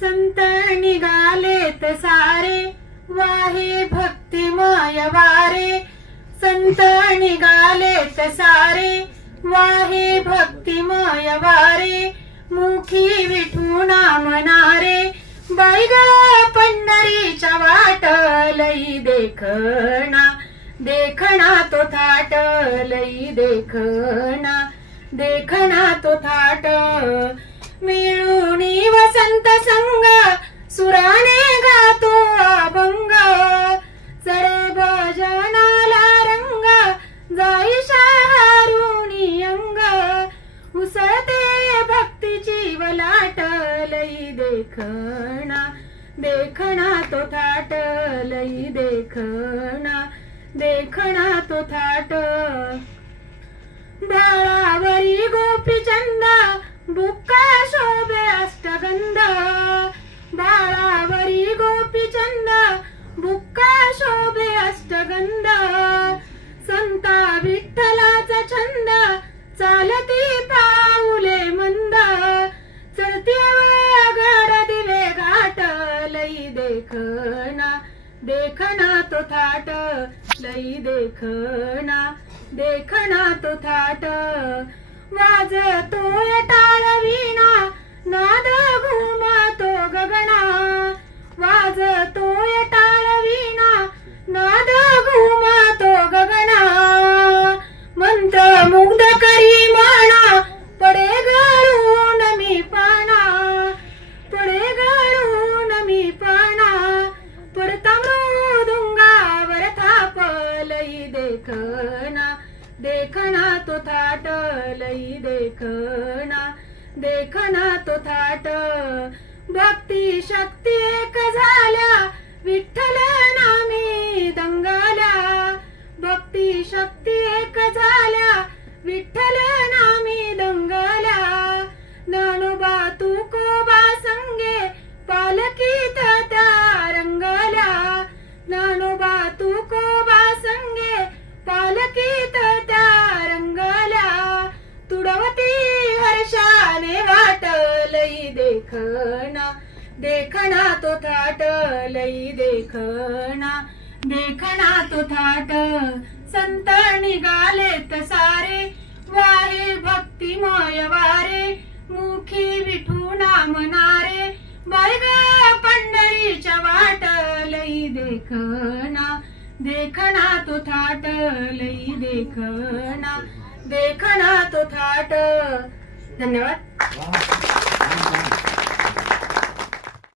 संत निघालेत सारे वाहे भक्तिमय वारे. संत निघालेत सारे वाहे भक्तिमय वारे. मुखी विठू नाम नारे बाई ग पंढरीच्या वाट लई देखना. देखना तो थाट लई देखना. देखना तो थाट. मिळूनी वसंत संग सुराने गातो अभंग. चढे भजनाला रंग जाई शहारुणी अंग. उसळते भक्तीची वलाट लई देखना. देखना तो थाट लई देखना. देखना तो थाट. बाळावरी गोपीचंद बुक्का शोभे अष्टगंध. बाळावरी गोपीचंद बुक्का शोभे अष्टगंध. संता विठ्ठलाचा छंद चालती पाऊले मंद. चढती घड दिवे घाट लई देखना. देखना तो थाट लई देखना. देखना तो थाट. वाजतोय टाळ वीणा नाद घुमतो गगना. वाजतोय टाळ वीणा नाद घुमतो गगना. मंत्र मुग्ध करी म्हणा पडे गळून मी पाना. पडे गळून मी पाना. पडता मृदुंगावर थाप लई देखना. देखना तो थाट लई देखना. देखना तो थाट. भक्ती शक्ती एक झाल्या विठ्ठल नामी दंगाल्या. भक्ती शक्ती एक झाल्या विठ्ठल नामी दंगाल्या. ज्ञानोबा तुकोबा संगे पालकीत त्या रंगल्या. ज्ञानोबा तुकोबा संगे पालकीत त्या रंगल्या. तुडवती हर्षाने वाट लई देखना. देखना तो थाट लई देखना. देखना तो थाट. संत निघालेत सारे वाहे भक्तिमय वारे. मुखी विठू नाम नारे बाई ग पंढरीच्या वाट लई देखना. देखना तो थाट लई देखना. देखना तो थाट. धन्यवाद.